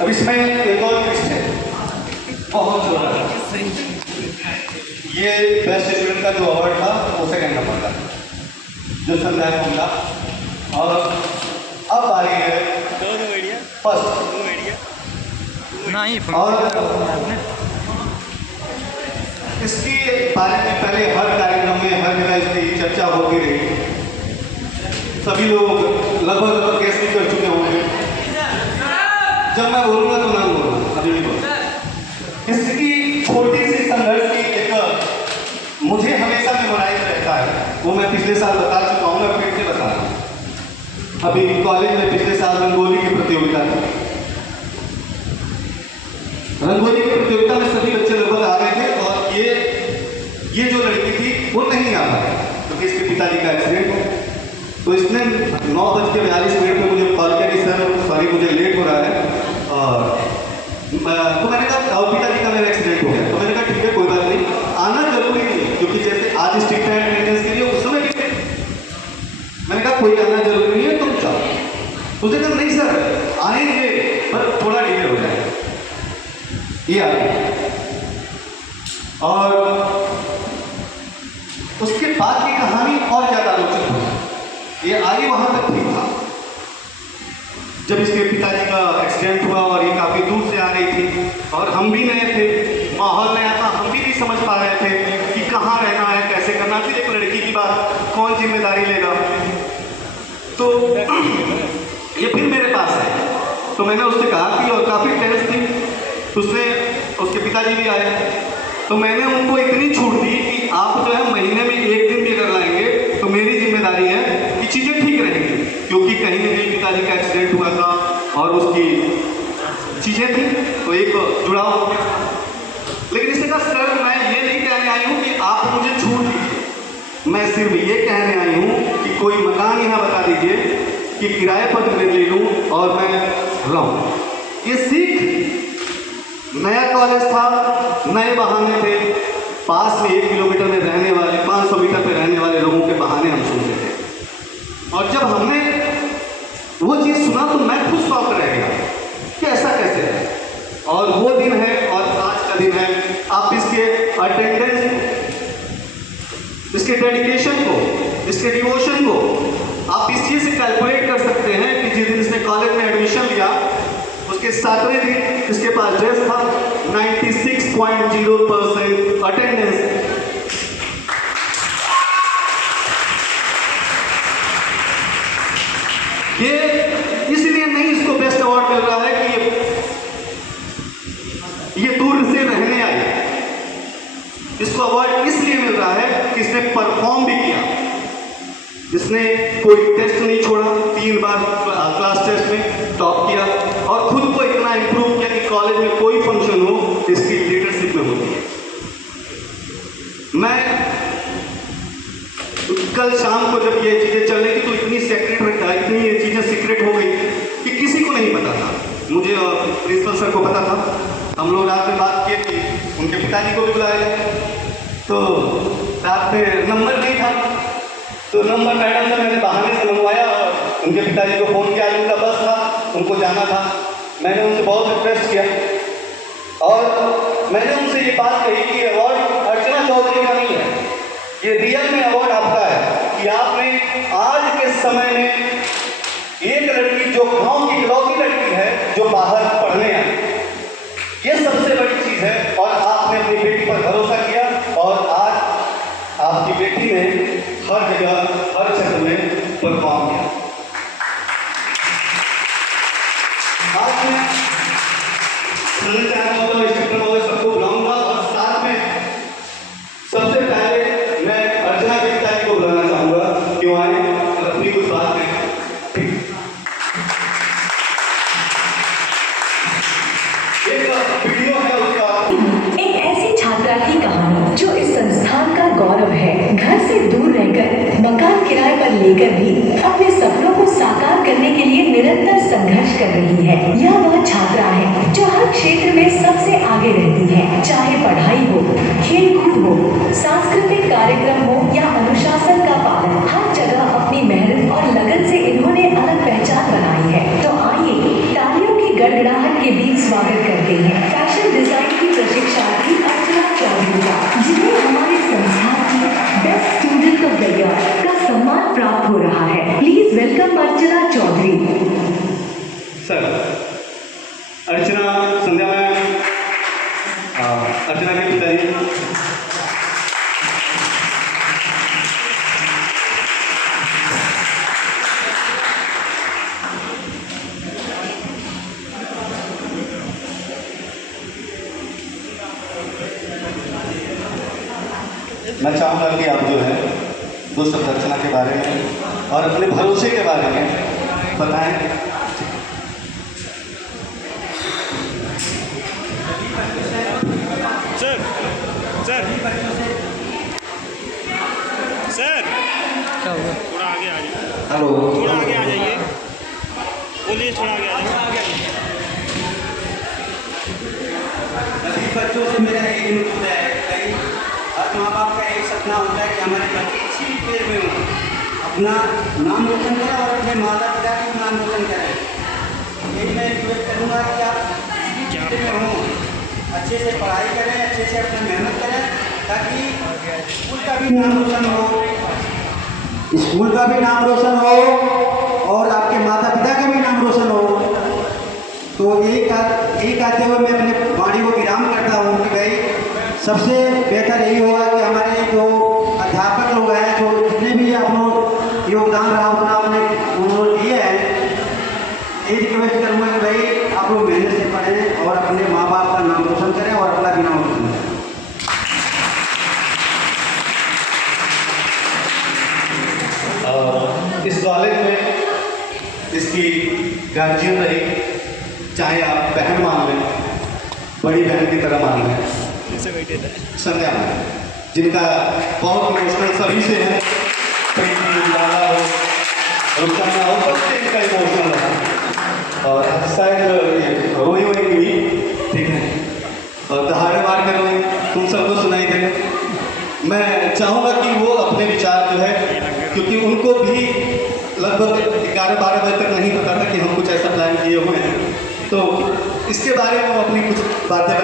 अब इसमें एक और ट्विस्ट है, बहुत जोरदार। ये बेस्ट स्टूडेंट का जो अवार्ड था वो सेकंड नंबर का, जो संध्या होगा। और अब आ रही है फर्स्ट। और इसकी बारे में पहले हर कार्यक्रम में हर जगह इसकी चर्चा होती रही, सभी लोग लगभग गेस भी कर चुके होंगे। जब मैं बोलूँगा तो नाम बोलूँगा, अभी नहीं बोलूँगा। इसकी छोटी सी संघर्ष की एक मुझे हमेशा मेमोराइज रहता है, वो मैं पिछले साल बता चुका हूँ, मैं फिर से बता रहा हूँ। अभी कॉलेज में पिछले साल रंगोली की प्रतियोगिता थी। रंगोली की प्रतियोगिता में सभी बच्चे लगभग आ गए थे और ये जो लड़की थी वो नहीं आ पाई क्योंकि इसके पिताजी का एक्सीडेंट हो। तो इसने 9:42 पे मुझे कॉल किया कि सर सॉरी मुझे लेट हो रहा है। और तो मैंने कहा पिताजी का मेरा एक्सीडेंट हो गया। तो मैंने कहा ठीक है कोई बात नहीं, आना जरूरी नहीं, क्योंकि जैसे आज स्ट्रिक्ट है अटेंडेंस के लिए उस समय भी मैंने कहा कोई आना जरूरी नहीं है, तुम जाओ। उसने कहा नहीं सर आएंगे पर थोड़ा डिले हो जाएगा। ये आ गया और उसके बाद की कहानी और ज्यादा रोचक हुई। ये आगे वहां तक ठीक था जब इसके पिताजी का एक्सीडेंट हुआ और ये काफी दूर से आ रही थी और हम भी नए थे, माहौल नया था, हम भी नहीं समझ पा रहे थे कि कहाँ रहना है, कैसे करना। फिर एक लड़की की बात, कौन जिम्मेदारी लेगा। तो ये फिर मेरे पास है, तो मैंने उससे कहा कि और काफी टेंस थी, उसने उसके पिताजी भी आए, तो मैंने उनको इतनी छूट दी कि आप जो है महीने में एक दिन भी अगर लाएंगे तो मेरी जिम्मेदारी है कि चीज़ें ठीक रहेंगी, क्योंकि कहीं न कहीं पिताजी का एक्सीडेंट हुआ था और उसकी चीज़ें थी तो एक जुड़ाव हो गया। लेकिन इसने कहा सर मैं ये नहीं कहने आई हूँ कि आप मुझे छूट दीजिए, मैं सिर्फ ये कहने आई हूँ कि कोई मकान यहाँ बता दीजिए कि किराए पर ले लूँ और मैं रहूँ। ये सीख, नया कॉलेज था, नए बहाने थे, पास में 1 किलोमीटर में रहने वाले, 500 मीटर पे रहने वाले लोगों के बहाने हम सुनते थे। और जब हमने वो चीज़ सुना तो मैं खुद शॉक रह गया कि ऐसा कैसे है। और वो दिन है और आज का दिन है। आप इसके अटेंडेंस, इसके डेडिकेशन को, इसके डिवोशन को आप इस चीज़ से कैलकुलेट कर सकते हैं कि जिस दिन इसने कॉलेज में एडमिशन लिया उसके 7वें दिन इसके पास ड्रेस था, 96.0% अटेंडेंस। ये इसलिए नहीं इसको बेस्ट अवार्ड मिल रहा है कि ये दूर से रहने आई, इसको अवार्ड इसलिए मिल रहा है कि इसने परफॉर्म भी किया। इसने कोई टेस्ट नहीं छोड़ा, 3 बार क्लास टेस्ट में टॉप किया और खुद को इतना इंप्रूव किया कि कॉलेज में कोई फंक्शन हो इसकी लीडरशिप में होती है। मैं कल शाम को जब ये चीज़ें चल रही थी तो इतनी ये चीज़ें सीक्रेट हो गई कि किसी को नहीं पता था। मुझे और प्रिंसिपल सर को पता था। हम लोग रात में बात किए कि उनके पिताजी को भी बुलाया, तो रात में नंबर नहीं था तो नंबर मैडम से मैंने बहाने से मंगवाया और उनके पिताजी को फ़ोन किया। उनका बस था, उनको जाना था। मैंने उनसे बहुत रिक्वेस्ट किया और मैंने उनसे ये बात कही कि अवार्ड अर्चना चौधरी का नहीं है, ये रियल में अवार्ड आपका है कि आपने आज के समय में एक लड़की जो गांव की इकलौती लड़की है जो बाहर पढ़ने आई, ये सबसे बड़ी चीज़ है। और आपने अपनी बेटी पर भरोसा किया और आज आपकी बेटी ने हर जगह हर क्षेत्र में परफॉर्म किया। आज मैं सबको बुलाऊंगा और साथ में सबसे पहले मैं अर्चना के पिताजी को बुलाना चाहूंगा, क्यों आए और अपनी कुछ बात करें। एक वीडियो है उसका, एक ऐसी छात्रा की कहानी जो इस संस्थान का गौरव है। घर से दूर रहकर मकान किराए पर लेकर भी अपने सपनों को साकार करने के लिए निरंतर संघर्ष कर रही है। यह वह छात्रा है जो हर क्षेत्र में सबसे आगे रहती है, चाहे पढ़ाई हो, खेलकूद हो, सांस्कृतिक कार्यक्रम हो या अनुशासन का पालन। हर जगह अपनी मेहनत और लगन से इन्होंने अलग पहचान बनाई है। तो आइए तालियों की गड़गड़ाहट के बीच स्वागत करते हैं फैशन डिजाइन की प्रशिक्षार्थी अर्चना चौधरी का, जिन्हें हमारे संस्थान की best student of the year का सम्मान प्राप्त हो रहा है। Please welcome Archana Chaudhary. Sir, Archana Sandhya ma'am, Archana के पिताजी, मैं चाहूँगा कि आप जो है दो शब्द अर्चना के बारे में और अपने भरोसे के बारे में बताएं। सर सर सर क्या हुआ? थोड़ा आगे आ जाइए। हेलो, थोड़ा आगे आ जाइए। बोलिए, थोड़ा आगे आ जाइए। सभी बच्चों से मेरा एक अनुरोध है, कई हर माँ बाप का एक सपना होता है कि हमारे बच्चे इसी फील्ड में हों, अपना नाम रोशन करें और अपने माता पिता का नाम रोशन करें। यही मैं रिक्वेस्ट करूँगा कि आप इसी फील्ड में हों, अच्छे से पढ़ाई करें, अच्छे से अपना मेहनत करें, ताकि स्कूल का भी नाम रोशन हो, स्कूल का भी नाम रोशन हो और आपके माता पिता का भी नाम रोशन हो। तो यही कहते हुए मैं अपने वाणी को विराम करता हूँ कि भाई सबसे बेहतर यही होगा कि हमारे जो अध्यापक लोग हैं, जो जितने भी अपना योगदान रहा उतना अपने उन्होंने दिए हैं, यही रिक्वेस्ट करूँगा कि भाई आप लोग मेहनत से पढ़ें और अपने माँ बाप का नाम रोशन करें और अपना भी नाम रोशन करें। इस कॉलेज में इसकी गार्जियन रही, चाहे आप बहन मान लें, बड़ी बहन की तरह मान लें, संध्या मैम, जिनका बहुत इमोशनल सभी से है, प्रीति, लाला हो, रुकना हो, सबसे इनका इमोशनल रहा और शायद रोई भी, ठीक है, और दहाड़े मार कर रोई, तुम सबको सुनाई दे। मैं चाहूँगा कि वो अपने विचार जो है, क्योंकि उनको भी लगभग 11-12 बजे तक नहीं पता था कि हम कुछ ऐसा प्लान किए हुए हैं, तो इसके बारे में वो अपनी कुछ बातें